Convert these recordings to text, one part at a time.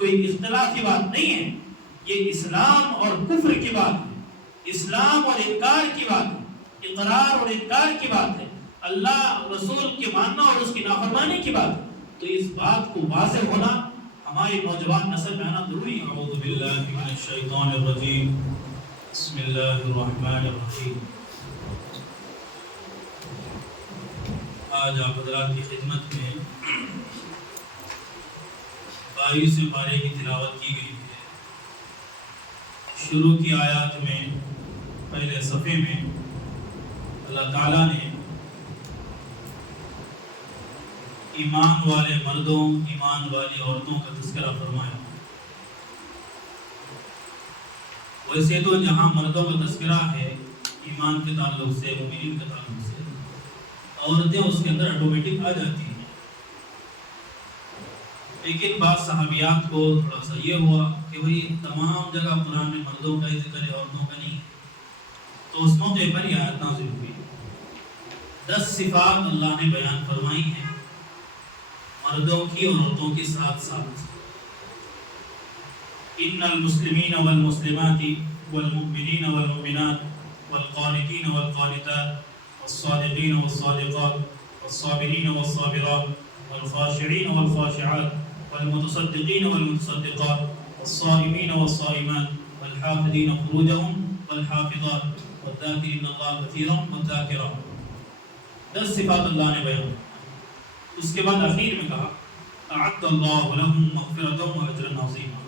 کوئی اختلاف کی بات نہیں ہے، یہ اسلام اور کفر کی بات ہے، اسلام اور انکار کی بات ہے، اقرار اور انکار کی بات ہے، اللہ رسول کے ماننا اور اس کی نافرمانی کی بات ہے۔ تو اس بات کو واضح ہونا ہماری نوجوان نسل میں آنا ضروری ہے۔ اعوذ باللہ من الشیطان الرجیم، بسم اللہ الرحمن الرحیم۔ آج آپ حضرات کی خدمت میں 22 پارے کی تلاوت کی گئی ہے۔ شروع کی آیات میں پہلے صفحے میں اللہ تعالیٰ نے ایمان والے مردوں، ایمان والی عورتوں کا تذکرہ فرمایا۔ ویسے تو جہاں مردوں کا تذکرہ ہے ایمان کے تعلق سے، مومنین کے تعلق سے، عورتیں اس کے اندر آٹومیٹک آ جاتی ہیں، لیکن بعض صحابیات کو تھوڑا سا یہ ہوا کہ وہی تمام جگہ قرآن میں مردوں کا ہی ذکر ہے، عورتوں کا نہیں، تو اس موقع پر یہ آیت نازل ہوئی۔ 10 صفات اللہ نے بیان فرمائی ہیں مردوں کی اور عورتوں کے ساتھ ساتھ۔ ان المسلمین والمسلمات والمؤمنین والمؤمنات والقانتین والقانتات والصادقین والصادقات والصابرین والصابرات والخاشعین والخاشعات والمتصدقین والمتصدقات والصائمین والصائمات والحافظین فروجهم والحافظات والذاکرین اللہ کثیرا والذاکرات۔ 10 صفات اللہ نے بیان۔ اس کے بعد اخیر میں کہا اعد اللہ لهم مغفرۃ واجرا عظیما۔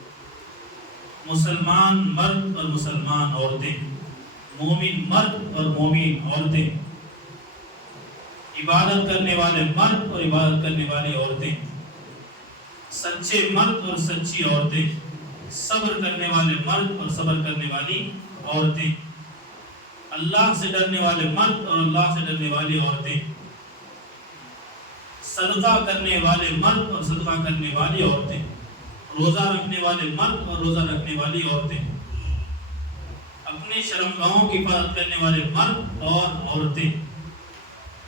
مسلمان مرد اور مسلمان عورتیں، مومن مرد اور مومن عورتیں، عبادت کرنے والے مرد اور عبادت کرنے والی عورتیں، سچے مرد اور سچی عورتیں، صبر کرنے والے مرد اور صبر کرنے والی عورتیں، اللہ سے ڈرنے والے مرد اور اللہ سے ڈرنے والی عورتیں، صدقہ کرنے والے مرد اور صدقہ کرنے والی عورتیں، روزہ رکھنے والے مرد اور روزہ رکھنے والی عورتیں، اپنے شرمگاہوں کی حفاظت کرنے والے مرد اور عورتیں،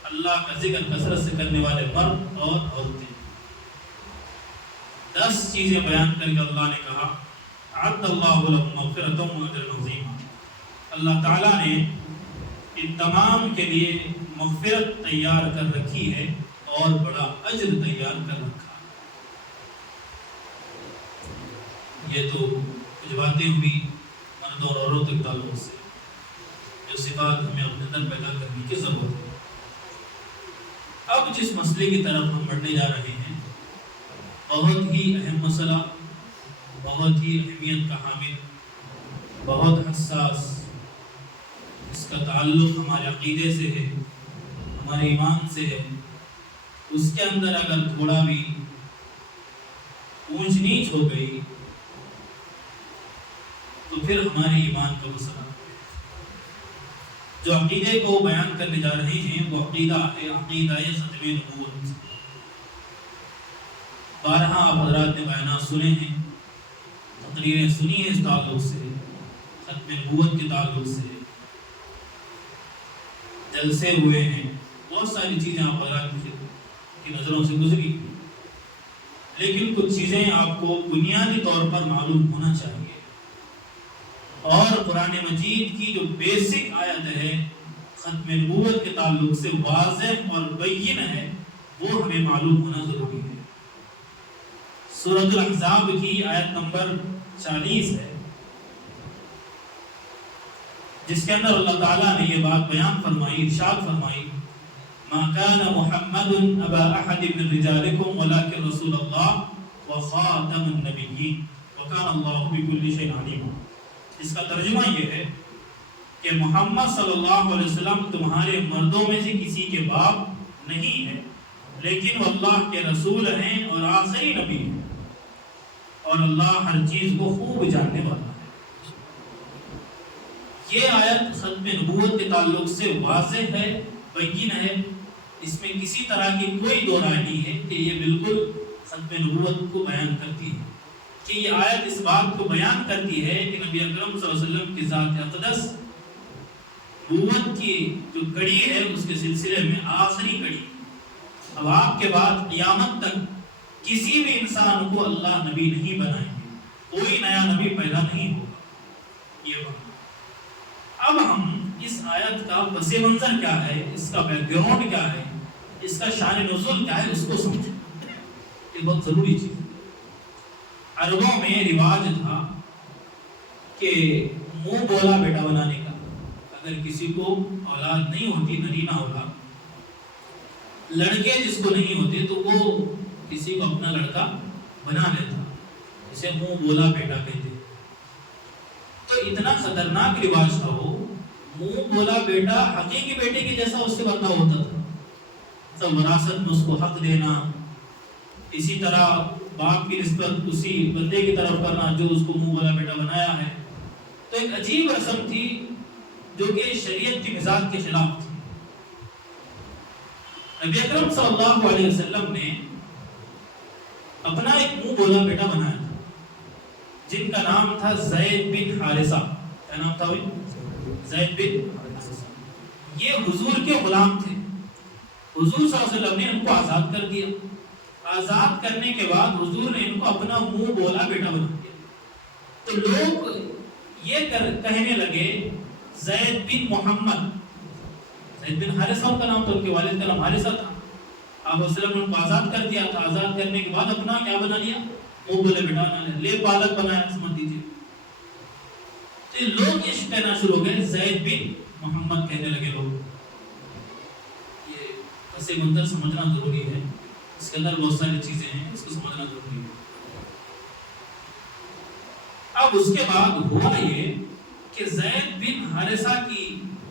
اللہ کا ذکر کثرت سے کرنے والے مرد اور عورتیں۔ 10 چیزیں بیان کر کے اللہ نے کہا اعد اللہ لهم مغفرۃ واجرا عظیما۔ اللہ تعالیٰ نے ان تمام کے لیے مغفرت تیار کر رکھی ہے اور بڑا اجر تیار کر رکھا۔ یہ تو کچھ باتیں ہوئی مردوں اور عورتوں کے تعلق سے، جو صفات ہمیں اپنے اندر پیدا کرنے کی ضرورت ہے۔ اب جس مسئلے کی طرف ہم بڑھنے جا رہے ہیں، بہت ہی اہم مسئلہ، بہت ہی اہمیت کا حامل، بہت حساس، اس کا تعلق ہمارے عقیدے سے ہے، ہمارے ایمان سے ہے۔ اس کے اندر اگر تھوڑا بھی اونچ نیچ ہو گئی تو پھر ہمارے ایمان کا مسئلہ۔ جو عقیدے کو بیان کرنے جا رہے ہیں وہ عقیدہ ہے، عقیدہ ختم نبوت۔ 12 آپ حضرات نے بیانات سنے ہیں، تقریریں سنی ہیں اس تعلق سے، ختم نبوت کے تعلق سے جلسے ہوئے ہیں، بہت ساری چیزیں آپ حضرات کی نظروں سے گزری، لیکن کچھ چیزیں آپ کو بنیادی طور پر معلوم ہونا چاہیے۔ اور قرآن مجید کی جو بیسک آیت ہے ختم نبوت کے تعلق سے واضح اور بین ہے، وہ ہمیں معلوم ہونا ضروری ہے۔ سورۃ الاحزاب کی آیت نمبر 40 ہے، جس کے اندر اللہ تعالیٰ نے یہ بات بیان فرمائی، ارشاد فرمائی ما كان محمد ابا احد من رجالكم ولكن رسول الله وخاتم النبيين وكان الله بكل شيء عليما۔ اس کا ترجمہ یہ ہے کہ محمد صلی اللہ علیہ وسلم تمہارے مردوں میں سے کسی کے باپ نہیں ہے، لیکن وہ اللہ کے رسول ہیں اور آخری نبی ہیں، اور اللہ ہر چیز کو خوب جاننے والا ہے۔ یہ آیت ختم نبوت کے تعلق سے واضح ہے، بین ہے، اس میں کسی طرح کی کوئی دو رائے نہیں ہے کہ یہ بالکل ختم نبوت کو بیان کرتی ہے، کہ یہ آیت اس بات کو بیان کرتی ہے کہ نبی اکرم صلی اللہ علیہ وسلم کی ذات اقدس نبوت کی جو کڑی ہے اس کے سلسلے میں آخری کڑی، اب آپ کے بعد قیامت تک کسی بھی انسان کو اللہ نبی نہیں بنائیں گے، کوئی نیا نبی پیدا نہیں ہوگا۔ یہ بات اب ہم اس آیت کا پس منظر کیا ہے، اس کا بیک گراؤنڈ کیا ہے، اس کا شان نزول کیا ہے، اس کو سمجھیں۔ یہ بہت ضروری چیز ہے۔ عربوں میں رواج تھا کہ منہ بولا بیٹا بنانے کا، اگر کسی کو اولاد نہیں ہوتی، نرینہ اولاد، لڑکے جس کو نہیں ہوتے تو وہ کسی کو اپنا لڑکا بنا لیتا، اسے منہ بولا بیٹا کہتے۔ تو اتنا خطرناک رواج تھا وہ، منہ بولا بیٹا حقیقی بیٹے کے جیسا اس سے برتاؤ ہوتا تھا، سب وراثت میں اس کو حق دینا، اسی طرح باپ کی نسبت اسی بندے کی طرف کرنا جو اس کو منہ بولا بیٹا بنایا ہے۔ تو ایک عجیب رسم تھی جو کہ شریعت کی مزاج کے خلاف تھی۔ نبی اکرم صلی اللہ علیہ وسلم نے اپنا ایک منہ بولا بیٹا بنایا تھا جن کا نام تھا زید بن حارثہ۔ کیا نام تھا زید بن حارثہ۔ یہ حضور کے غلام تھے، حضور صلی اللہ علیہ وسلم نے ان کو آزاد کر دیا۔ آزاد کرنے کے بعد حضور نے ان کو اپنا منہ بولا بیٹا بنا دیا۔ تو لوگ یہ کہنے لگے زید بن محمد، زید بن حارثہ ان کا نام تھا، ان کے والد کا نام حارثہ تھا۔ آپ وسلم نے ان کو آزاد کر دیا تھا، آزاد کرنے کے بعد اپنا کیا بنا لیا، منہ بولا بیٹا بنا لیا، لے پالک بنایا، سمجھ دیجیے۔ تو لوگ یہ کہنا شروع ہو گئے زید بن محمد کہنے لگے لوگ۔ یہ پس منظر سمجھنا ضروری ہے، اس کے اندر بہت ساری چیزیں ہیں، اس کو سمجھنا ضروری ہے۔ اب اس کے بعد ہوا یہ کہ زید بن حارثہ کی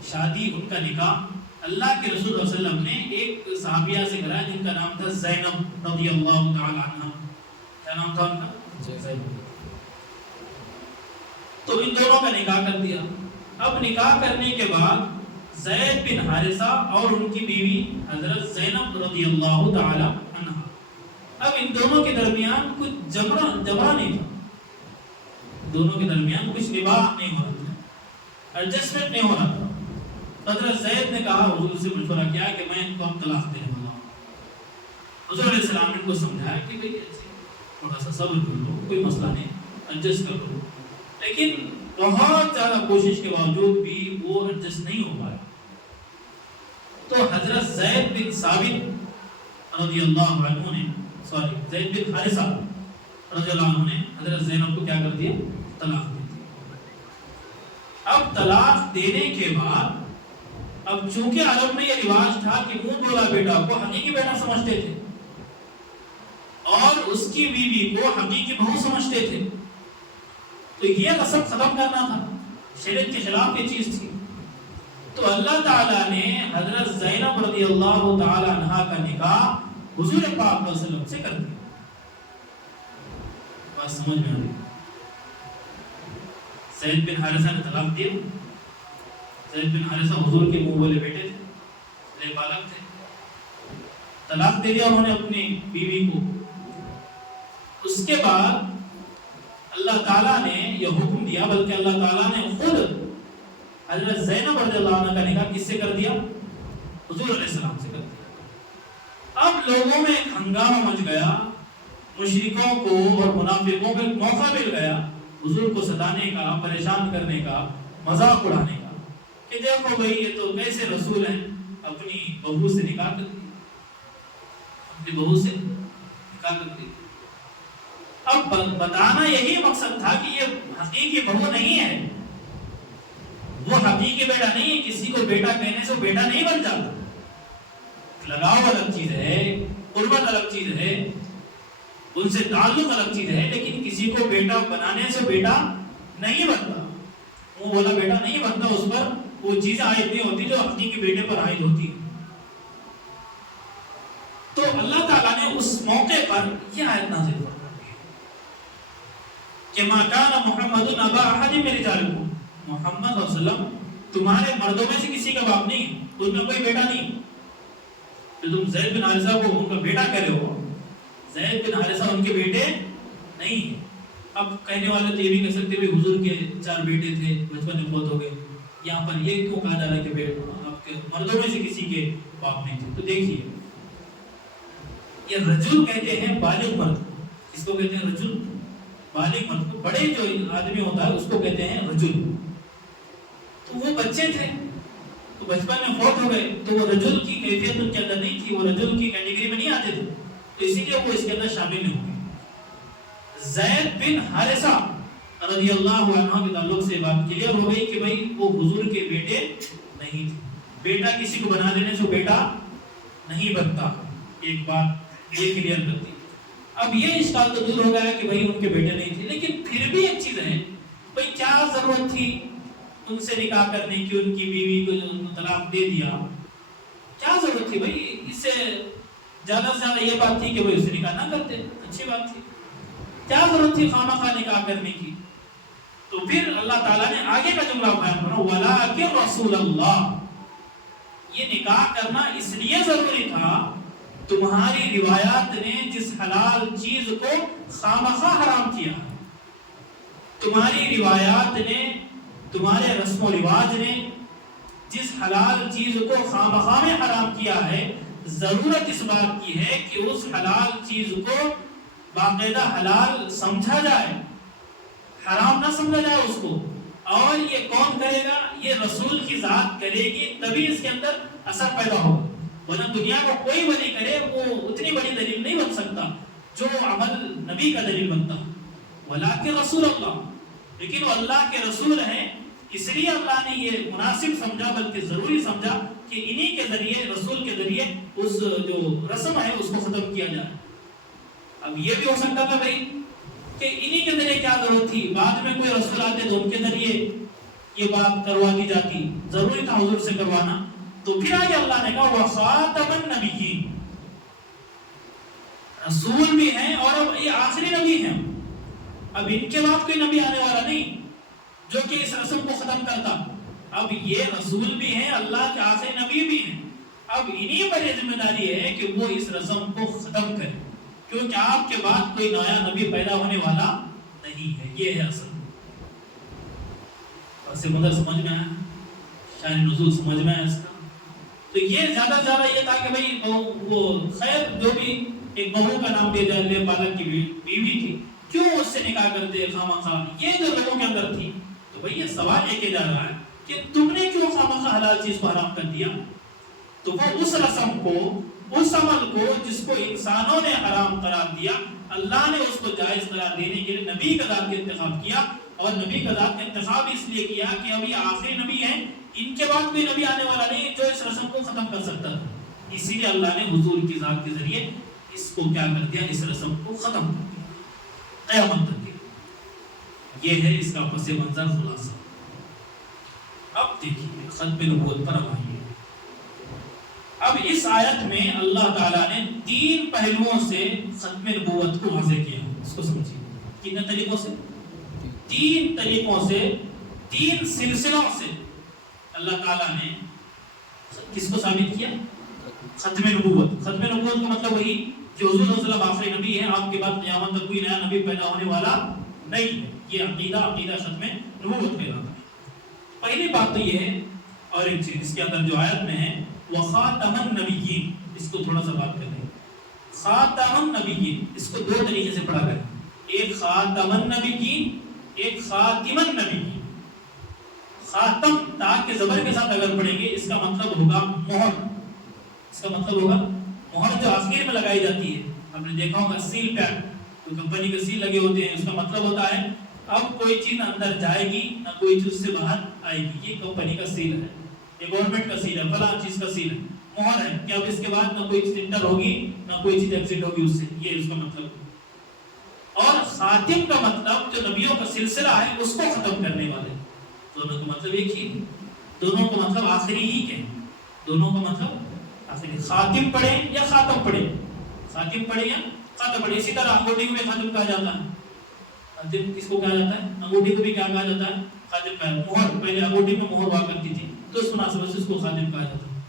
شادی، ان کا نکاح اللہ کے رسول صلی اللہ علیہ وسلم نے ایک صحابیہ سے کرایا جن کا نام تھا زینب رضی اللہ تعالی عنہ۔ کیا نام تھا ان کا؟ زینب۔ تو ان دونوں کا نکاح کر دیا۔ اب نکاح کرنے کے بعد زید بن حارثہ اور ان کی بیوی حضرت زینب رضی اللہ تعالی عنہ، اب ان دونوں کے درمیان کچھ جبرا نہیں تھا، دونوں کے درمیان کچھ نباہ نہیں ہو رہا تھا، ایڈجسٹمنٹ نہیں ہو رہا تھا۔ حضرت زید نے کہا، حضور سے مشورہ کیا کہ میں ان کو اب طلاق دینے والا ہوں۔ حضور علیہ السلام نے ان کو سمجھایا کہ بھئی تھوڑا سا صبر کر لو، کوئی مسئلہ نہیں، ایڈجسٹ کر لو، لیکن بہت زیادہ کوشش کے باوجود بھی وہ ایڈجسٹ نہیں ہو پایا۔ تو حضرت زید بن ثابت رضی اللہ عنہ نے، زید بن حارثہ رضی اللہ عنہ نے حضرت زینب کو کیا کر دیا، طلاق دے دی۔ اب طلاق دینے کے بعد، اب چونکہ عرب میں یہ رواج تھا کہ منہ بولا بیٹا کو حقیقی بیٹا سمجھتے تھے اور اس کی بیوی کو حقیقی بہو سمجھتے تھے، تو یہ رسم ختم کرنا تھا، شریعت کے خلاف یہ چیز تھی۔ تو اللہ تعالیٰ نے حضرت زینب رضی اللہ تعالی عنہ کا نکاح حضور پاک صلی اللہ علیہ وسلم سے کر دیا۔ بات سمجھ میں آ رہی؟ زید بن حارثہ نے طلاق دیا۔ زید بن حارثہ حضور کے منہ بولے بیٹے تھے، لے بالغ تھے، طلاق دے دیا انہوں نے اپنی بیوی کو۔ اس کے بعد اللہ تعالیٰ نے یہ حکم دیا، بلکہ اللہ تعالیٰ نے خود حضرت زینب رضی اللہ عنہ کا نکاح کس سے کر دیا؟ حضور علیہ السلام سے کر دیا۔ اب لوگوں میں ایک ہنگامہ مچ گیا، مشرکوں کو اور منافقوں کو ایک موقع مل گیا حضور کو ستانے کا، پریشان کرنے کا، مذاق اڑانے کا، کہ دیکھو بھئی یہ تو کیسے رسول ہیں، اپنی بہو سے نکاح کر دی، اپنی بہو سے نکاح کر دی۔ اب بتانا یہی مقصد تھا کہ یہ حقیقی بہو نہیں ہے، وہ حقیقی بیٹا نہیں ہے، کسی کو بیٹا کہنے سے بیٹا نہیں بن جاتا۔ لگاؤ الگ چیز ہے، قربت الگ چیز ہے، ان سے تعلق الگ چیز ہے، لیکن کسی کو بیٹا بنانے سے بیٹا نہیں بنتا، وہ بولا بیٹا نہیں بنتا، اس پر وہ چیزیں عائد نہیں ہوتی جو حقیقی بیٹے پر عائد ہوتی۔ تو اللہ تعالیٰ نے اس موقع پر یہ آیت نازل فرمائی کہ ما کان محمد ابا احد من رجالکم، محمد صلی اللہ علیہ وسلم تمہارے مردوں میں سے کسی کا باپ نہیں ہے، اس میں کوئی بیٹا نہیں۔ تو تم زید بن حارثہ کو ان کا بیٹا کہہ رہے ہو، زید بن حارثہ ان کے بیٹے نہیں ہیں۔ اب کہنے والے تو یہ بھی کہہ سکتے ہیں حضور کے 4 بیٹے تھے، بچپن میں فوت ہو گئے، یہاں پر یہ کیوں کہا جا رہا ہے کہ آپ کے مردوں میں سے کسی کے باپ نہیں تھے؟ تو دیکھیے یہ رجل کہتے ہیں بالغ مرد کو. اس کو کہتے ہیں رجل، بالغ مرد کو. بڑے جو آدمی ہوتا ہے اس کو کہتے ہیں رجل. تو وہ بچے تھے تو بچپن میں فوت ہو گئے تو وہ رجل کی کیفیت ان کے اندر نہیں تھی، وہ رجل کی کیٹیگری میں نہیں آتے تھے، تو اسی لیے وہ اس کے اندر شامل نہیں ہوئے. زید بن حارثہ رضی اللہ عنہ کے تعلق سے بات کلیئر ہو گئی کہ بھائی وہ حضور کے بیٹے نہیں تھے. بیٹا کسی کو بنا دینے سے بیٹا نہیں بنتا، ایک بات یہ کلیئر کرتی. اب یہ اشکال تو دور ہو گیا کہ بھائی ان کے بیٹے نہیں تھے، لیکن پھر بھی ایک چیز ہے، بھائی کیا ضرورت تھی ان سے نکاح کرنے کی؟ ان کی بیوی کو طلاق دے دیا، کیا ضرورت تھی بھائی؟ اس سے زیادہ سے زیادہ یہ بات تھی کہ بھائی اس سے نکاح نہ کرتے، اچھی بات تھی. کیا ضرورت تھی خواہ مخواہ نکاح کرنے کی؟ تو پھر اللہ تعالیٰ نے آگے کا جملہ بیان کرا وَلَٰكِن رَسُولَ اللَّهِ. یہ نکاح کرنا اس لیے ضروری تھا، تمہاری روایات نے جس حلال چیز کو خامخواہ حرام کیا، تمہاری روایات نے، تمہارے رسم و رواج نے جس حلال چیز کو خامخواہ میں حرام کیا ہے، ضرورت اس بات کی ہے کہ اس حلال چیز کو باقاعدہ حلال سمجھا جائے، حرام نہ سمجھا جائے اس کو. اور یہ کون کرے گا؟ یہ رسول کی ذات کرے گی، تبھی اس کے اندر اثر پیدا ہوگا. ورنہ دنیا کو کوئی ولی کرے وہ اتنی بڑی دلیل نہیں بن سکتا جو عمل نبی کا دلیل بنتا. وَلَٰكِن رسول اللہ، لیکن وہ اللہ کے رسول ہیں، اس لیے اللہ نے یہ مناسب سمجھا بلکہ ضروری سمجھا کہ انہی کے ذریعے، رسول کے ذریعے اس جو رسم ہے اس کو ختم کیا جائے. اب یہ بھی ہو سکتا تھا بھائی کہ انہی کے ذریعے کیا ضرورت تھی، بعد میں کوئی رسول آتے تو ان کے ذریعے یہ بات کروا دی جاتی، ضروری تھا حضور سے کروانا. تو پھر آگے اللہ نے کہا وَخَاتَمَ النَّبِيِّينَ، رسول بھی ہیں اور اب یہ آخری نبی ہیں. اب ان کے بعد کوئی نبی آنے والا نہیں جو کہ اس رسم کو ختم کرتا. اب یہ رسول بھی ہیں، اللہ کے آخری نبی بھی ہیں. اب انہی پر یہ ذمہ داری ہے کہ وہ اس رسم کو ختم کریں، کیونکہ آپ کے بعد کوئی نیا نبی پیدا ہونے والا نہیں ہے. یہ ہے اصل. اسے مدد سمجھ میں آیا، شان نزول سمجھ میں آیا اس کا. تو یہ زیادہ سے زیادہ یہ تھا کہ بھائی وہ خیر جو بھی ایک بہو کا نام دے جائے، پالک کی بیوی تھی، کیوں اس سے نکاح کرتے خامخواہ؟ یہ جو لوگوں کے اندر تھی. تو بھائی یہ سوال لے کے جا رہا ہے کہ تم نے کیوں خامخواہ حلال چیز کو حرام کر دیا؟ تو وہ اس رسم کو، اس عمل کو جس کو انسانوں نے حرام قرار دیا، اللہ نے اس کو جائز قرار دینے کے لیے نبی کا ذات کا انتخاب کیا. اور نبی کا ذات کا انتخاب اس لیے کیا کہ اب یہ آخری نبی ہیں، ان کے بعد کوئی نبی آنے والا نہیں جو اس رسم کو ختم کر سکتا تھا. اسی لیے اللہ نے حضور کی ذات کے ذریعے اس کو کیا کر دیا، اس رسم کو ختم کر دیا قیامت تک. یہ ہے اس کا پس منظر خلاصہ. اب دیکھیے ختم نبوت پر آئیے. اب اس آیت میں اللہ تعالیٰ نے 3 پہلوؤں سے ختم نبوت کو واضح کیا. اس کو سمجھیے کتنے طریقوں سے؟ 3 طریقوں سے، 3 سلسلوں سے اللہ تعالیٰ نے کس کو ثابت کیا؟ ختم نبوت. ختم نبوت کا مطلب وہی کہ حضور صلی اللہ علیہ وسلم آخری نبی ہیں، آپ کے بعد قیامت تک کوئی نیا نبی پیدا ہونے والا نہیں ہے. یہ عقیدہ ختم نبوت کہلاتا ہے. پہلی بات تو یہ ہے. اور ایک چیز اس کے اندر جو آیت میں ہے وَخَاتَمَ النَّبِيِّينَ، اس کو تھوڑا سا بات کر لیں. خاتم النبیین، اس کو 2 طریقے سے پڑھا گیا. ایک خاتم النبیین، ایک خاتم النبیین. خاتم تا کے زبر کے ساتھ اگر پڑھیں گے اس کا مطلب ہوگا مہر. اس کا مطلب ہوگا مہر جو آخر میں لگائی جاتی ہے. ہم نے دیکھا ہوگا سیل پیک، تو کمپنی کے سیل لگے ہوتے ہیں، اس کا مطلب ہوتا ہے اب کوئی چیز اندر جائے گی نہ کوئی چیز سے باہر آئے گی. یہ کمپنی کا سیل ہے، یہ گورنمنٹ کا سیل ہے، فلاں چیز کا سیل ہے، مہر ہے کہ اب اس کے بعد نہ کوئی چیز انٹر ہوگی نہ کوئی چیز ایگزٹ ہوگی اس سے. یہ اس کا مطلب. اور خاتم کا مطلب جو نبیوں کا سلسلہ ہے اس کو ختم کرنے والے. دونوں کا مطلب ایک ہی، دونوں کا مطلب آخری ہی کہ دونوں کا مطلب آخری. خاتم پڑھیں یا خاتم پڑھیں، خاتم پڑھیں یا خاتم پڑھیں. اسی طرح انگوٹھی کو بھی خاتم کہا جاتا ہے. خاتم کس کو کہا جاتا ہے؟ انگوٹھی کو بھی کیا کہا جاتا ہے؟ خاتم کہا. مہر، پہلے انگوٹھی میں مہر ہوا کرتی تھی تو اس مناسبت سے اس کو خاتم کہا جاتا ہے.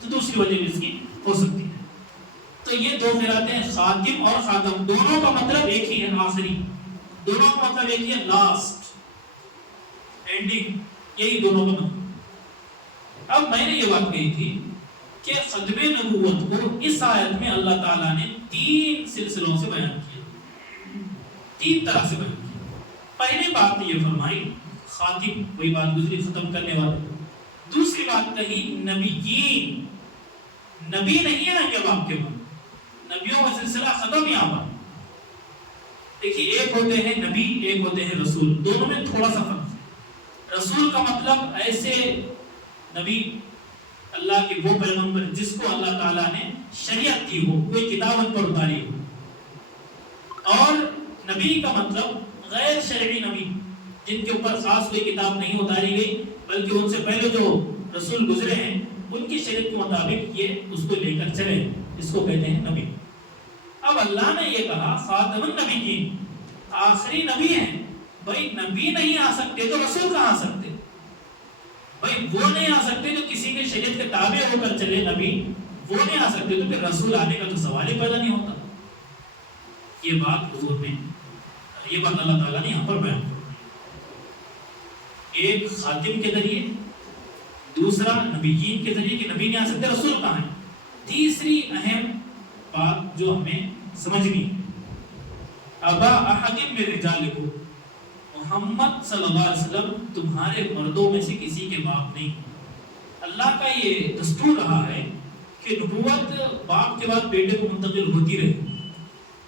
تو دوسری وجہ بھی اس کی ہو سکتی ہے. تو یہ 2 قراتیں ہیں، خاتم اور خاتم. دونوں کا مطلب ایک ہی ہے، آخری. دونوں کا مطلب ایک ہی ہے، لاسٹ، اینڈنگ. یہی دونوں کا مطلب. اب میں نے یہ بات کہی تھی کہ ختم نبوت کو اس آیت میں اللہ تعالیٰ نے 3 سلسلوں سے بیان کیا، 3 طرح سے بیان کیا۔ پہلی بات یہ فرمائی خاتم، کوئی بات گزری ختم کرنے والا۔ دوسری بات کہی نبیین، نبی نہیں ہے یہ باپ کے بعد، نبیوں کا سلسلہ ختم یہاں پر۔ دیکھیے ایک ہوتے ہیں نبی، ایک ہوتے ہیں رسول، دونوں میں تھوڑا سا فرق ہے۔ رسول کا مطلب ایسے نبی، اللہ کے وہ پیغمبر جس کو اللہ تعالیٰ نے شریعت دی ہو، کوئی کتاب ان پر اتاری ہو۔ اور نبی کا مطلب غیر شرعی نبی، جن کے اوپر خاص کوئی کتاب نہیں اتاری گئی، بلکہ ان سے پہلے جو رسول گزرے ہیں ان کی شریعت کے مطابق یہ اس کو لے کر چلے، اس کو کہتے ہیں نبی۔ اب اللہ نے یہ کہا خاتم النبیین، آخری نبی ہیں۔ بھائی نبی نہیں آ سکتے تو رسول کہاں آ سکتے؟ بھائی وہ نہیں آ سکتے تو کسی کے شریعت کے تابع ہو کر چلے نبی، وہ نہیں آ سکتے تو پھر رسول آنے کا تو سوال ہی پیدا نہیں ہوتا۔ یہ بات حضور نے، یہ بات اللہ تعالیٰ نے یہاں پر بیان کی، ایک خاتم کے ذریعے، دوسرا نبیین کے ذریعے کہ نبی نہیں آ سکتے، رسول کہاں ہے۔ تیسری اہم بات جو ہمیں سمجھنی ہے، ابا احد من رجالکم، محمد صلی اللہ علیہ وسلم تمہارے مردوں میں سے کسی کے باپ نہیں۔ اللہ کا یہ دستور رہا ہے کہ نبوت باپ کے بعد بیٹے کو منتقل ہوتی رہے۔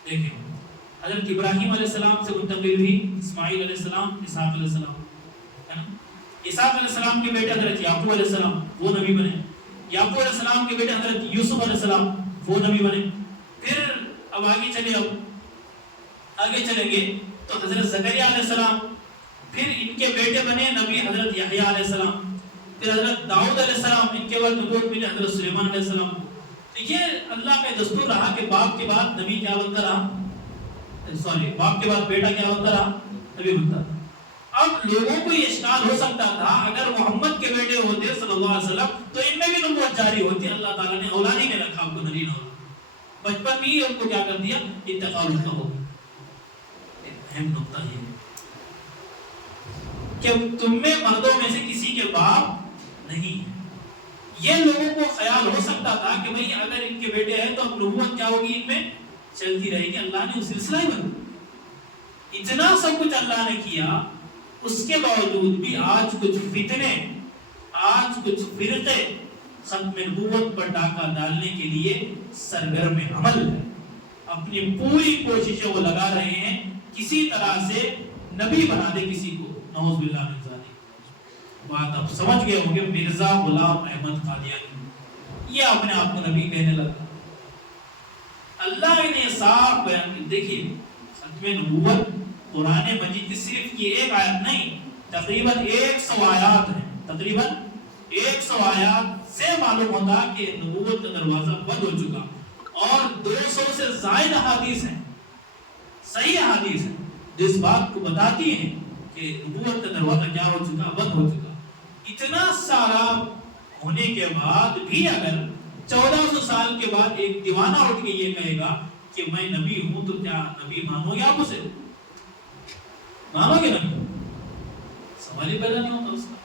دیکھیں حضرت ابراہیم علیہ السلام سے منتقل ہوئی اسماعیل علیہ السلام، اسحاق علیہ السلام، ہے نا؟ اسحاق علیہ السلام کے بیٹے حضرت یعقوب علیہ السلام، وہ نبی بنے۔ یعقوب علیہ السلام کے بیٹے حضرت یوسف علیہ السلام، وہ نبی بنے۔ پھر اب آگے چلے، اب آگے چلیں گے تو حضرت زکریا علیہ السلام، پھر ان کے بیٹے بنے نبی حضرت یحییٰ علیہ السلام، پھر حضرت داؤد علیہ السلام، ان کے بعد نبوت ملی حضرت سلیمان علیہ السلام۔ تو یہ اللہ کا دستور رہا کہ باپ کے بعد نبی کیا بنتا رہا، باپ کے بعد بیٹا کیا بنتا رہا، نبی بنتا رہا۔ اب لوگوں کو یہ اشکال ہو سکتا تھا اگر محمد کے بیٹے ہوتے صلی اللہ علیہ وسلم تو ان میں بھی نبوت جاری ہوتی۔ اللہ تعالیٰ نے اولادی میں رکھا آپ کو نبی نہ، بچپن میں ہی ان کو کیا کر دیا، انتقال کا ہو۔ اہم نقطہ یہ ہے کہ تم میں مردوں میں سے کسی کے باپ نہیں ہے۔ یہ لوگوں کو خیال ہو سکتا تھا کہ بھئی اگر ان کے بیٹے ہیں تو اب نبوت کیا ہوگی، ان میں چلتی رہے گی۔ اللہ نے وہ سلسلہ ہی بنا، اتنا سب کچھ اللہ نے کیا، اس کے باوجود بھی آج کچھ فتنے، آج کچھ فرقے ختم نبوت پر ڈاکہ ڈالنے کے لیے سرگرم عمل ہے، اپنی پوری کوششوں کو لگا رہے ہیں کسی طرح سے نبی بنا دے کسی کو، نعوذ باللہ من ذالک۔ بات اب سمجھ گئے ہوں گے، مرزا غلام احمد قادیانی یہ اپنے آپ کو نبی کہنے لگا۔ اللہ نے صاف بیان کی، دیکھیے ختم نبوت قرآن مجید کی صرف یہ ایک آیت نہیں، تقریباً 100 آیات ہیں، تقریباً 100 آیات سے معلوم ہوتا کہ نبوت کا دروازہ بند ہو چکا، اور 200 سے زائد احادیث ہیں، صحیح احادیث ہیں جو اس بات کو بتاتی ہیں کہ نبوت کا دروازہ کیا ہو چکا، بند ہو چکا۔ اتنا سارا ہونے کے بعد بھی اگر 1400 سال کے بعد ایک دیوانہ اٹھ کے یہ کہے گا کہ میں نبی ہوں، تو کیا نبی مانو گے آپ اسے؟ مانو گے نبی؟ سوال ہی پیدا نہیں ہوتا اس کا۔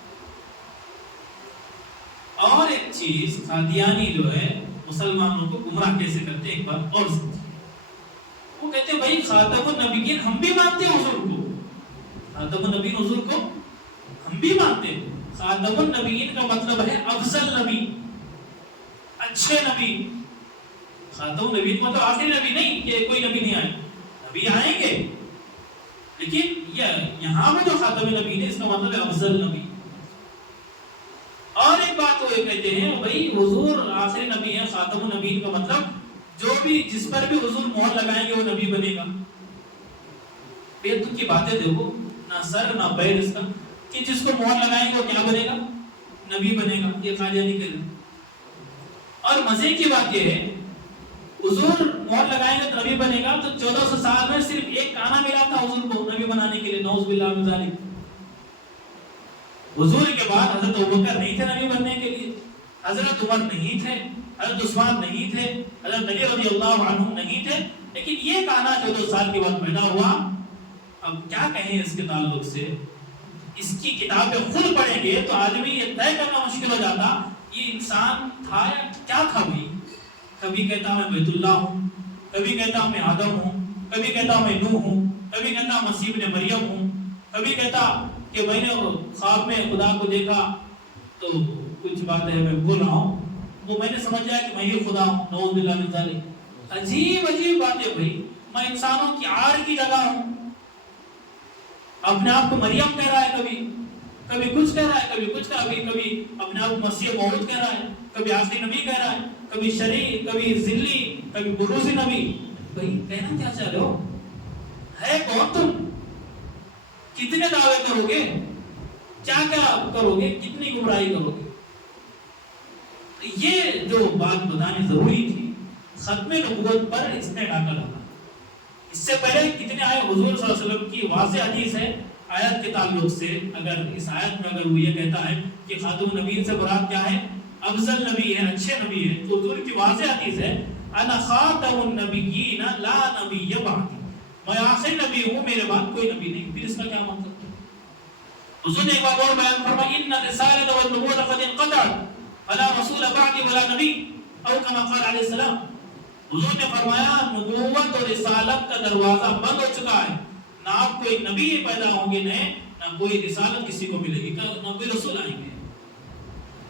اور ایک چیز، قادیانی جو ہے مسلمانوں کو گمراہ کیسے کرتے ہیں ایک بات اور سمجھیں۔ وہ کہتے ہیں بھائی خاتم النبیین ہم بھی مانتے ہیں حضور کو، خاتم النبیین حضور کو ہم بھی مانتے ہیں۔ خاتم النبیین کا مطلب ہے افضل نبی، اچھے نبی۔ خاتم النبیین کا مطلب آخری نبی نہیں کہ کوئی نبی نہیں آئے، نبی آئیں گے، لیکن یہاں میں جو خاتم النبیین ہے اس کا مطلب ہے افضل نبی۔ اور ایک بات وہ یہ کہتے ہیں بھائی حضور آخری نبی ہے، خاتم النبیین کا مطلب جو بھی جس پر بھی حضور مہر لگائیں گے وہ نبی بنے گا۔ بے تک کی باتیں دیکھو، نہ سر نہ پیر اس کا، کہ جس کو مہر لگائیں گے وہ کیا بنے گا، نبی بنے گا۔ یہ قادیانی کہہ رہے۔ اور مزے کی بات یہ ہے حضور مہر لگائیں گے تو نبی بنے گا، تو 1400 سال میں صرف ایک کانا ملا تھا حضور کو نبی بنانے کے لیے، نعوذ باللہ من ذالک۔ حضور کے بعد حضرت ابوبکر نہیں تھے نبی بننے کے لیے، حضرت عمر نہیں تھے، حضرت عثمان نہیں تھے، حضرت علی رضی اللہ عنہ نہیں تھے، لیکن یہ کانا 1400 سال کے بعد پیدا ہوا۔ اب کیا کہیں اس کے تعلق سے، اس کی کتابیں خود پڑھیں گے تو آدمی یہ طے کرنا مشکل ہو جاتا یہ انسان تھا یا کیا تھا بھائی؟ کبھی کہتا میں بیت اللہ ہوں، کبھی کہتا میں آدم ہوں، کبھی کہتا میں نوح ہوں، کبھی کہتا مسیح ابن مریم ہوں، کبھی کہتا کہ میں نے خواب میں خدا کو دیکھا تو کچھ بات ہے میں بول رہا ہوں، وہ میں نے سمجھا کہ میں یہ خدا ہوں، نعوذ باللہ من ذالک۔ عجیب عجیب باتیں بھائی، میں انسانوں کی آڑ کی جگہ ہوں، اپنے آپ کو مریم کہہ رہا ہے، کبھی کچھ کہہ رہا ہے، کبھی کچھ کہہ رہا ہے، کبھی اپنے آپ کو مسیح موعود کہہ رہا ہے، کبھی آخری نبی کہہ رہا ہے، کبھی شرعی، کبھی ذلی، کبھی بروزی نبی۔ بھائی کہنا کیا چاہ رہے ہو؟ ہے کون تم؟ کتنے دعوے کرو گے؟ کیا کیا کرو گے؟ کتنی گمراہی کرو گے؟ یہ جو بات بتانی ضروری تھی، ختم نبوت پر اس نے ڈاکہ ڈالا۔ اس سے پہلے کتنے آئے حضور صلی اللہ علیہ وسلم کی واضح حدیث ہے آیت کے تعلق سے، اگر اس آیت میں اگر وہ یہ کہتا ہے کہ خاتم النبیین سے مراد کیا ہے؟ افضل نبی ہے، اچھے نبی ہے، تو حضور کی واضح حدیث ہے انا خاتم النبیین لا نبی بعدی، میں آخری نبی ہوں، میرے بعد کوئی نبی نہیں۔ پھر اس کا کیا مطلب؟ حضور نے ایک بات اور بیان فرمایا ان الرسالۃ والنبوۃ قد انقطعت فلا رسول بعدی ولا نبی، او کما قال علیہ السلام۔ حضور نے فرمایا نبوت اور رسالت کا دروازہ بند ہو چکا ہے، نہ آپ کوئی نبی پیدا ہوں گے، نہ کوئی رسالت کسی کو ملے گی، نہ کوئی رسول آئیں گے۔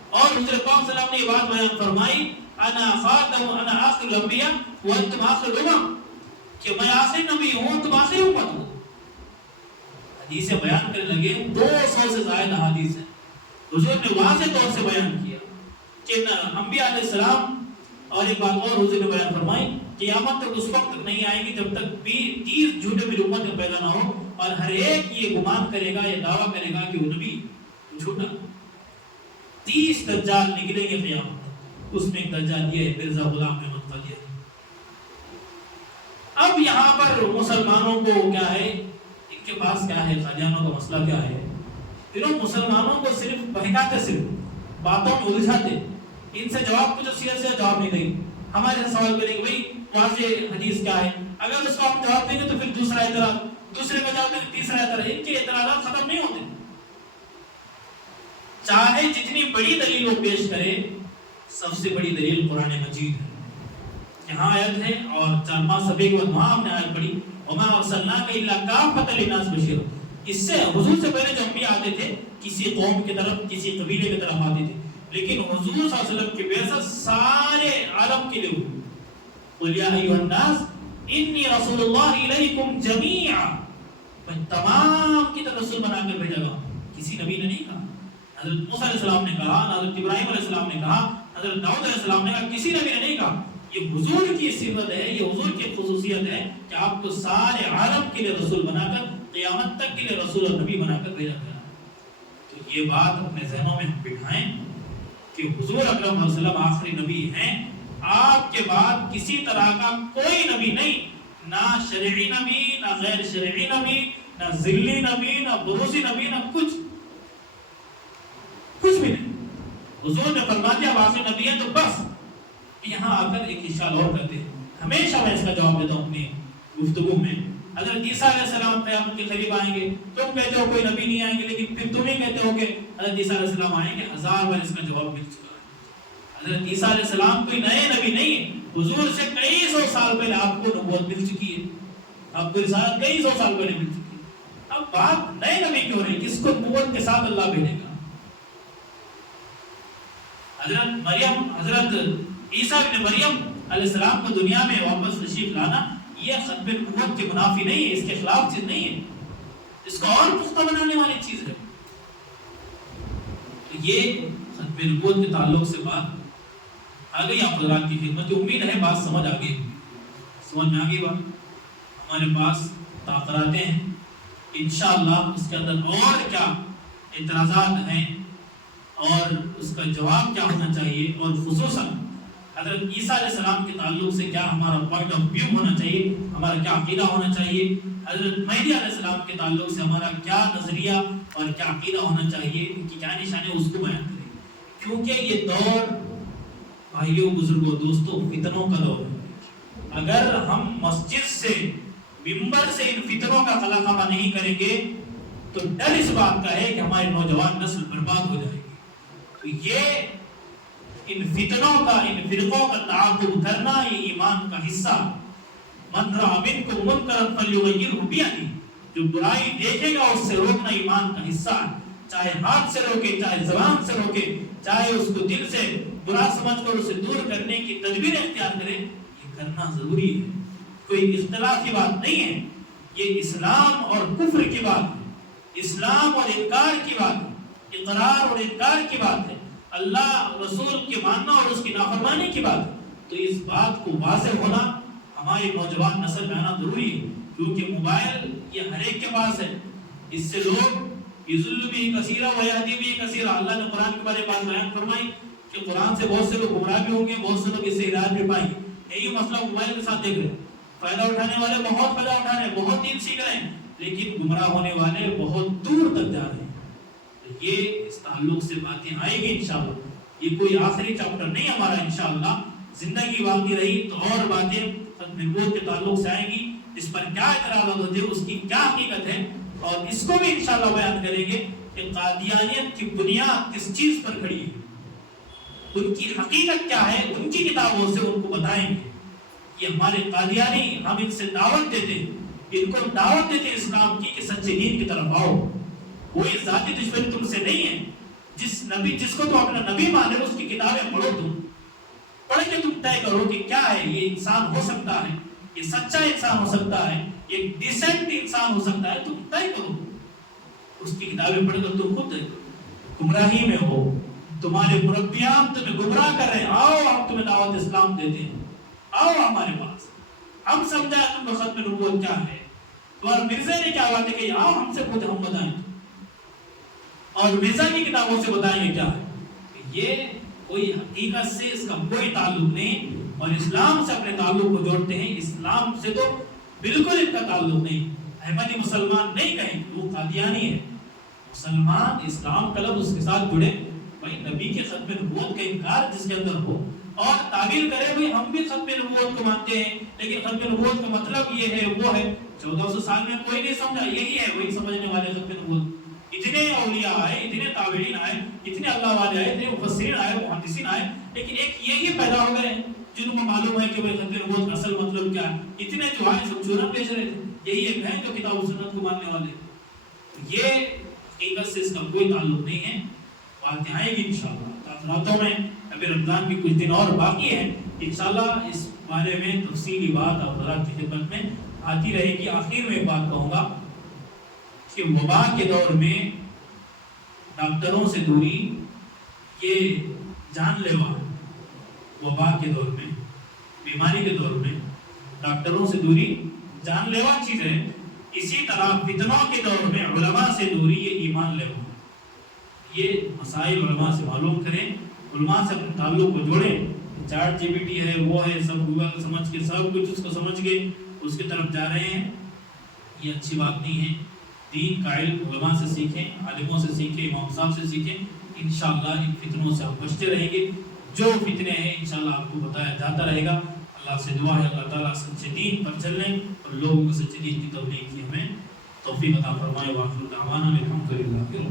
اور حضور پاک صلی اللہ علیہ وسلم نے یہ بات بیان فرمائی انا خاتم انا آخر الانبیاء وانتم آخر الامم، کہ میں آخری نبی ہوں، تم آخری امت ہو۔ حدیثیں بیان کرنے لگے، 200 سے زائد حدیث ہیں، حضور نے واضح طور سے بیان کیا کہ انبیاء علیہ السلام، اور ایک بات اور حضور نے بیان فرمائی قیامت تک اس وقت تک نہیں آئے گی جب تک 30 جھوٹے میری امت میں پیدا نہ ہو، اور ہر ایک یہ گمان کرے گا، یہ دعویٰ کرے گا کہ وہ نبی جھوٹا۔ 30 دجال نکلیں گے قیامت تک، اس میں ایک دجال یہ ہے مرزا غلام احمد قادیانی۔ اب یہاں پر مسلمانوں کو کیا ہے، ان کے پاس کیا ہے، قادیانوں کا مسئلہ کیا ہے، انہوں مسلمانوں کو صرف بہکاتے، صرف باتوں میں الجھاتے، ان سے جواب کچھ سیدھا سے جواب نہیں دیں گے، ہمارے سے سوال کریں گے بھائی واضح حدیث کیا ہے، اگر اس کو آپ جواب دیں گے تو پھر دوسرا اعتراض، دوسرے کا جواب دیں گے تیسرا اعتراض، ان کے اعتراضات ختم نہیں ہوتے۔ چاہے جتنی بڑی دلیل وہ پیش کرے، سب سے بڑی دلیل قرآن مجید ہے۔ یہاں آیت ہے اور 4-5 صفحے کے بعد وہاں ہم نے آیت پڑھی وَمَا أَرْسَلْنَاكَ إِلَّا كَافَّةً لِلنَّاسِ بَشِيرًا۔ اس سے حضور سے پہلے جو انبیاء آتے تھے کسی قوم کی طرف، کسی قبیلے کی طرف آتے تھے، لیکن حضور صلی اللہ علیہ وسلم کی بعثت سارے عالم کے لیے ہوئی۔ قُلْ يَا أَيُّهَا النَّاسُ إِنِّي رَسُولُ اللَّهِ إِلَيْكُمْ جَمِيعًا، میں تمام کی طرف رسول بنا کر بھیجا گا۔ کسی نبی نے نہیں کہا، حضرت موسیٰ علیہ السلام نے کہا، حضرت ابراہیم علیہ السلام نے کہا، حضرت داؤد علیہ السلام نے کہا، کسی نبی نے نہیں کہا۔ یہ حضور کی صفت ہے، یہ حضور کی خصوصیت ہے کہ آپ کو سارے عالم کے لیے رسول بنا کر، قیامت تک کے لیے رسول اور نبی بنا کر بھیجا گیا۔ تو یہ بات اپنے ذہنوں میں بٹھائیں کہ حضور اکرم صلی اللہ علیہ وسلم آخری نبی ہیں، آپ کے بعد کسی طرح کا کوئی نبی نہیں، نہ شرعی نبی، نہ غیر شرعی نبی، نہ ذلی نبی، نہ بروزی نبی، نہ کچھ بھی نہیں۔ حضور نے فرما دیا آخری نبی ہے تو بس۔ یہاں آ کر ایک اشارہ اور کرتے ہیں، ہمیشہ میں اس کا جواب دیتا ہوں اپنی گفتگو میں۔ حضرت عیسیٰ علیہ السلام قیامت کے قریب آئیں گے، تم کہتے ہو کوئی نبی نہیں آئیں گے، لیکن پھر تم ہی کہتے ہو کہ حضرت عیسیٰ علیہ السلام آئیں گے۔ 1000 بار اس کا جواب مل چکا ہے۔ حضرت عیسیٰ علیہ السلام کوئی نئے نبی نہیں ہے، حضور سے کئی سو سال پہلے آپ کو نبوت مل چکی ہے، آپ کو رسالت کئی سو سال پہلے مل چکی ہے۔ اب بات نئے نبی کیوں رہی، کس کو نبوت کے ساتھ اللہ بھیجے گا؟ حضرت عیسیٰ ابن مریم علیہ السلام کو دنیا میں واپس تشریف لانا یہ ختم نبوت کے منافی نہیں ہے، اس کے خلاف چیز نہیں ہے، اس کو اور پختہ بنانے والی چیز ہے۔ تو یہ ختم نبوت کے تعلق سے بات آ گئی آپ حضرات کی خدمت، امید ہے بات سمجھ آ گئی، سمجھ میں آ گئی بات۔ ہمارے پاس تاخیراتیں ہیں، انشاءاللہ اس کے اندر اور کیا اعتراضات ہیں اور اس کا جواب کیا ہونا چاہیے، اور خصوصاً حضرت عیسیٰ علیہ السلام کے تعلق سے کیا ہمارا پوائنٹ آف ویو ہونا چاہیے، ہمارا کیا عقیدہ ہونا چاہیے، حضرت مہدی علیہ السلام کے تعلق سے ہمارا کیا نظریہ اور کیا عقیدہ ہونا چاہیے، ان کی کیا نشانی اس کو بیان کریں، کیونکہ یہ دور بھائیوں، بزرگوں، دوستوں فتنوں کا دور ہے۔ اگر ہم مسجد سے، منبر سے ان فتنوں کا خلاصہ نہیں کریں گے تو ڈر اس بات کا ہے کہ ہماری نوجوان نسل برباد ہو جائے گی۔ تو یہ ان فتنوں کا، ان فرقوں کا تعاقب کرنا یہ ایمان کا حصہ۔ من رأى منکم منکرا فلیغیرہ بیدہ، جو برائی دیکھے گا اس سے روکنا ایمان کا حصہ ہے، چاہے ہاتھ سے روکے، چاہے زبان سے روکے، چاہے اس کو دل سے برا سمجھ کر اسے دور کرنے کی تدبیر اختیار کرے، یہ کرنا ضروری ہے۔ کوئی اختلاف کی بات نہیں ہے، یہ اسلام اور کفر کی بات ہے، اسلام اور انکار کی بات ہے، اقرار اور انکار کی بات ہے، اللہ رسول کے ماننا اور اس کی نافرمانی کی بات ہے۔ تو اس بات کو واضح ہونا ہماری نوجوان نسل میں آنا ضروری ہے، کیونکہ موبائل یہ ہر ایک کے پاس ہے، اس سے لوگ یضل بھی کثیرا ویہدی بھی کثیرا۔ اللہ نے قرآن کے بارے بات بیان فرمائی کہ قرآن سے بہت سے لوگ گمراہ بھی ہوں گے، بہت سے لوگ اس سے ہدایت بھی پائیں گے۔ یہی مسئلہ موبائل کے ساتھ دیکھ رہے ہیں، فائدہ اٹھانے والے بہت فائدہ اٹھا رہے ہیں، بہت دین سیکھ رہے ہیں، لیکن گمراہ ہونے والے بہت دور تک جا رہے ہیں۔ یہ اس تعلق سے باتیں آئیں گی انشاءاللہ، یہ کوئی آخری چیپٹر نہیں ہمارا، انشاءاللہ زندگی باقی رہی تو اور باتیں ختم نبوت کے تعلق سے آئیں گی، اس پر کیا اعتراضات ہوتے ہیں، اس کی کیا حقیقت ہے، اور اس کو بھی انشاءاللہ بیان کریں گے کہ قادیانیت کی بنیاد کس چیز پر کھڑی ہے، ان کی حقیقت کیا ہے، ان کی کتابوں سے ان کو بتائیں گے۔ یہ ہمارے قادیانی، ہم ان سے دعوت دیتے ہیں، ان کو دعوت دیتے ہیں اسلام کی کہ سچے دین کی طرف آؤ، کوئی ذاتی دشمنی تم سے نہیں ہے، جس نبی جس کو تم اپنا نبی مانے اس کی کتابیں پڑھو، تم پڑھ کے تم طے کرو کہ کیا ہے، یہ انسان ہو سکتا ہے، یہ سچا انسان ہو سکتا ہے، یہ ڈیسنٹ انسان ہو سکتا ہے، تم طے کرو، اس کی کتابیں پڑھ کر تم خود گمراہی میں ہو، تمہارے مربیان تمہیں گمراہ کر رہے ہیں، آؤ ہم تمہیں دعوت اسلام دیتے ہیں، آؤ ہمارے پاس، ہم سمجھائیں تم کو ختم نبوت کیا ہے، تمہارے مرزا نے کیا بات ہے کہ آؤ ہم سے خود ہم بتائیں، اور مرزا کی کتابوں سے بتائیں گے کیا ہے۔ یہ کوئی حقیقت سے اس کا کوئی تعلق نہیں، اور اسلام سے اپنے تعلق کو جوڑتے ہیں، اسلام سے تو بالکل ان کا تعلق نہیں۔ احمدی مسلمان نہیں کہیں، وہ قادیانی ہے، مسلمان اسلام کا لفظ اس کے ساتھ جڑے، بھائی نبی کے ختم نبوت کا انکار جس کے اندر ہو، اور تعبیر کرے بھائی ہم بھی ختم نبوت کو مانتے ہیں، لیکن ختم نبوت کا مطلب یہ ہے وہ ہے، 1400 سال میں کوئی نہیں سمجھا، یہی ہے وہی سمجھنے والے ختم نبوت۔ اتنے اولیاء آئے، اتنے تابعین آئے، اتنے اللہ والے آئے، اتنے مفسرین آئے، محدثین آئے، لیکن ایک یہی پیدا ہو گئے جن کو معلوم ہے کہ بھائی ختم نبوت کا اصل مطلب کیا ہے۔ اتنے جو آئے سب چورا بیچ رہے تھے، یہی ایک ہے جو کتاب و سنت کو ماننے والے۔ یہ حقیقت سے اس کا کوئی تعلق نہیں ہے، باتیں آئیں گی انشاءاللہ راتوں میں۔ ابھی رمضان کی کچھ دن اور باقی ہے، انشاءاللہ اس بارے میں تفصیلی بات آپ حضرات کی خدمت میں آتی رہے گی۔ آخر میں ایک بات کہوں گا کہ وبا کے دور میں ڈاکٹروں سے دوری یہ جان لیوا ہے۔ وبا کے دور میں، بیماری کے دور میں ڈاکٹروں سے دوری جان لیوا چیز ہے، اسی طرح فتنوں کے دور میں علماء سے دوری یہ ایمان لیوا ہے۔ یہ مسائل علماء سے معلوم کریں، علماء سے اپنے تعلق کو جوڑیں۔ چیٹ جی پی ٹی ہے، وہ ہے، سب گوگل سمجھ کے سب کچھ اس کو سمجھ کے اس کی طرف جا رہے ہیں، یہ اچھی بات نہیں ہے۔ دین کا علم علماء سے سیکھیں، عالموں سے سیکھیں، امام صاحب سے سیکھیں، انشاءاللہ ان فتنوں سے آپ بچتے رہیں گے۔ جو فتنے ہیں انشاءاللہ آپ کو بتایا جاتا رہے گا۔ اللہ سے دعا ہے اللہ تعالیٰ سچے دین پر چلنے اور لوگوں کو سچے دین کی تبلیغ کی ہمیں توفیق عطا فرمائے۔ وآخر دعوانا الحمدللہ۔